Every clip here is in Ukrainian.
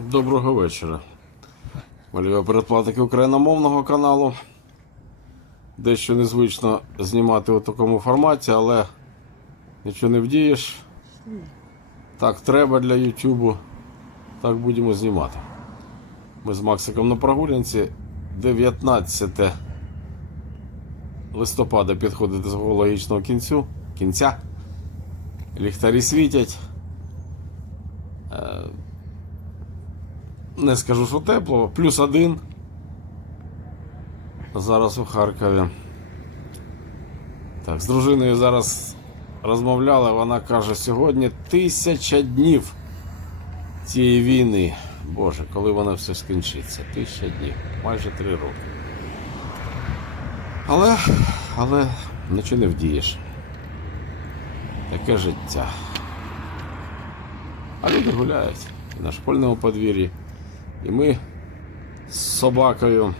Доброго вечора. Малює передплатники україномовного каналу. Дещо незвично знімати у такому форматі, але нічого не вдієш. Так треба для Ютубу. Так будемо знімати. Ми з Максиком на прогулянці 19 листопада підходить до свого логічного кінцю, кінця. Ліхтарі світять. Не скажу, що тепло, плюс один. Зараз у Харкові. Так, з дружиною зараз розмовляла, вона каже, сьогодні тисяча днів цієї війни. Боже, коли вона все скінчиться? Тисяча днів, майже три роки. Але, але нічого не вдієш. Таке життя. А люди гуляють на школьному подвір'ї. І ми з собакою.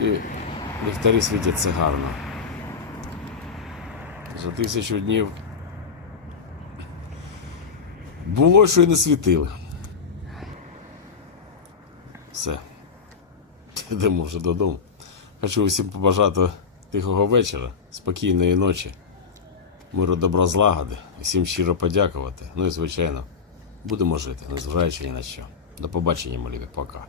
І ліхтарі світять це гарно. За тисячу днів було, що й не світили. Все. Йдемо вже додому. Хочу усім побажати тихого вечора, спокійної ночі, миру добра злагоди, всім щиро подякувати. Ну і звичайно, будемо жити, незважаючи ні на що. До побачення, малі, пока.